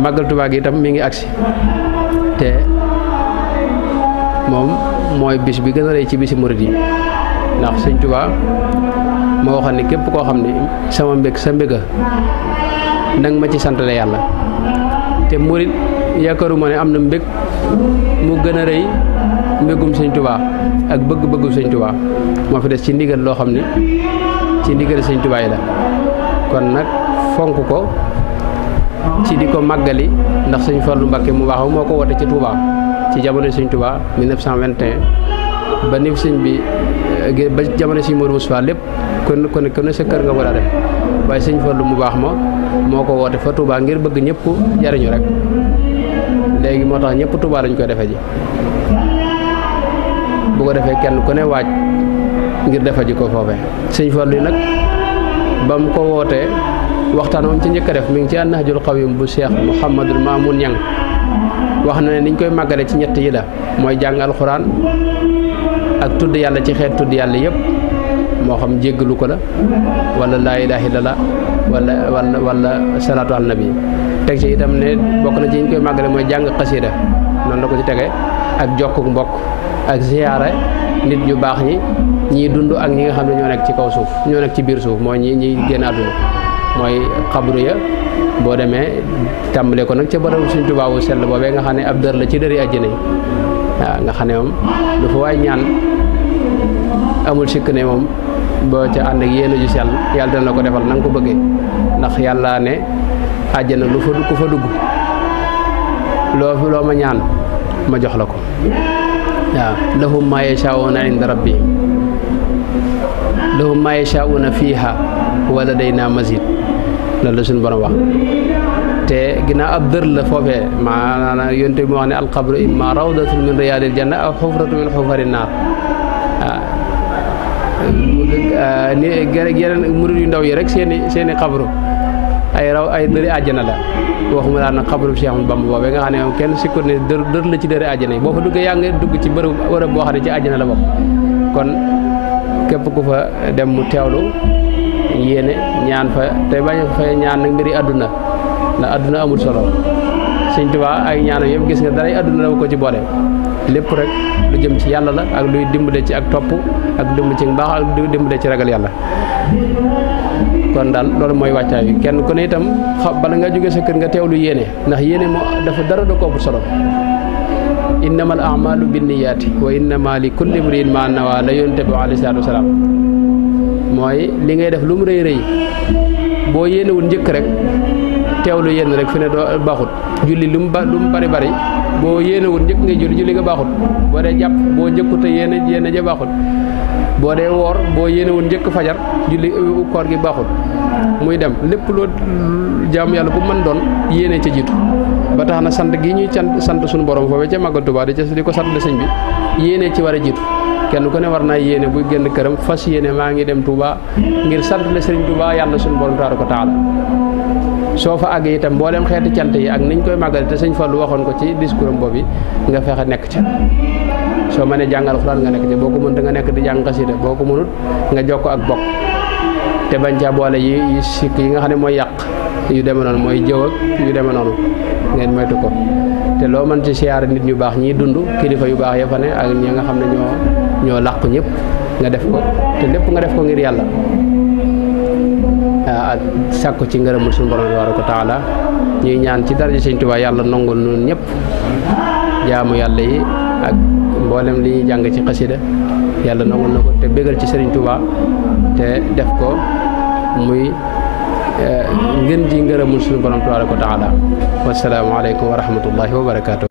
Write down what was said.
màggal Tuubaa gi itam mi ngi agsi te moom mooy bis bi gën a rëy ci bisi murid yi ndax sëñ Tuubaa moo waxoon ne képp koo xam ne sama mbég sa mbéga nang ma ci santale yàlla te murid yaakaaruma ne am na mbég mu gën a rëy mbégum sëñ Tuubaa ak bëgg-bëggu sëñ Tuubaa moo fi des ci ndigal loo xam ne ci ndigal sëñ Tuubaa yi la kon nag fonk ko ci di ko màggali ndax sëñ Fallu Mbàkke mu baax moo ko woote ci Touba ci jamono sëñ Touba 1921 ba ni sëñ bi ba jamono sëñ Modou Moustapha lépp kon sa kër nga war a def waaye sëñ Fallu mu baax ma moo ko woote fa Touba ngir bëgg ñëpp jariñu rek léegi moo tax ñëpp Touba lañ koy defe ji bu ko defee kenn ku ne waaj ngir defe ji ko foofee sëñ Fallu yi nag ba mu ko wootee waxtaan moom ci njëkk a def mi ngi ci Nahjul Qadim bu Cheikh Mouhamadul Mamoun Ñang wax na ne niñ koy màggale ci ñett yi la mooy jàng alxuraan ak tudd yàlla ci xeet tudd yàlla yëpp moo xam jéggalu ko la wala laa ilaaha illallah wala salaatu ala nabi teg ci itam ne bokk na ci ñu koy màggale mooy jàng xasida noonu la ko ci tege ak jokkuk mbokk ak ziyaare nit ñu baax ñi ñii dund ak ñi nga xam ne ñoo nekk ci kaw suuf ñoo nekk ci biir suuf mooy ñi génn àdduna mooy xabru ya boo demee tàmbale ko nag ca barabu Sëñ Tuubaa wu sell boobee nga xam ne ab dër la ci dëri àjjana yi waaw nga xam ne moom lu fa waay ñaan amul sikk ne moom boo ca ànd ak yéen ju sell yàlla dana la ko defal na nga ko bëggee ndax yàlla ne àjjana lu fa ku fa dugg loo ma ñaan ma jox la ko waaw lahum maa yashaa'uuna inda rabbihim lahum maa yashaa'uuna fiihaa wa ladaynaa maziid loolu la suñu borom wax te ginnaaw ab dër la foofee maanaam yonte bi mu wax ne alxabru imma rawdatun min riyaadil janna aw xufratu min xufari naar waaw yeneen murid yu ndaw yi rek seeni xabru ay dëri àjjana la waxuma laa nag xabru Cheikh Ahmadou Bamba boobee nga xam ne moom kenn sikkut ne dër la ci dëri àjjana yi boo fa duggee yaa ngi dugg ci bërëb boo xam ne ci àjjana la bokk kon képp ku fa dem mu teewlu yéene ñaan fa te bañ fa ñaan nag mbiri àdduna ndax àdduna amul solo Sëñ Tuubaa ay ñaanam yëpp gis nga daray àdduna la ko ci boole lépp rek lu jëm ci yàlla la ak luy dimbale ci ak topp ak dimbale ci mbaax ak luy dimbale ci ragal yàlla kon daal loolu mooy wàccaay bi kenn ku ne itam bala nga jóge sa kër nga teewlu yéene ndax yéene moo dafa dara da ko ëpp solo innamal a'maalu binniyaati wa innama li kulli imri'in maa nawaa la yonent bi alayhi salaatu wa salaam mooy li ngay def lu mu rëy rëy boo yéenewul njëkk rek teewlu yéen rek fi ne doo baaxut julli lu mu bari bari boo yéenewul njëkk ngay julli nga baaxut boo dee jàpp boo njëkkute yéene ja baaxut boo dee woor boo yéenewul njëkk fajar julli koor gi baaxut muy dem lépp loo jaamu yàlla bu mën doon yéene ca jiitu ba tax na sant gi ñuy sant suñu borom foofee ca Màggal Tuubaa di ko sant la sëñ bi yéene ci war a jiitu kenn ku ne war naa yéene buy génn këram fas yéene maa ngi dem Touba ngir sant la Sëriñ Touba yàlla suñu borom tabaaraka wa taala soo fa àggee itam mboolem xeeti cant yi ak niñ koy màggale te sëñ Fallu waxoon ko ci discours am boobu nga fexe nekk ca soo mënee jàngal Alxuraan nga nekk ca boo ko mënut nga nekk di jàng xasida boo ko mënut nga jokk ak bokk te bañ caa boole yi sikk yi nga xam ne mooy yàq yu deme noonu mooy jëw ak yu deme noonu ngeen moytu ko te loo mën ci siyaare nit ñu baax ñiy dund kilifa yu baax ya fa ne ak ñi nga xam ne ñoo làqu ñëpp nga def ko te lépp nga def ko ngir yàlla ak sàkku ci ngërëmul suñu borom tabaaraka wa taala ñuy ñaan ci daraja Sëñ Tuubaa yàlla nongul nun ñëpp jaamu yàlla yi ak mboolem li ñuy jàng ci xasida yàlla nongul na ko te bégal ci Sëriñ Tuubaa te def ko muy ngën ji ngërëmul suñu borom tabaaraka wa taala wassalaamu aleykum wa rahmatullahi wa barakaatu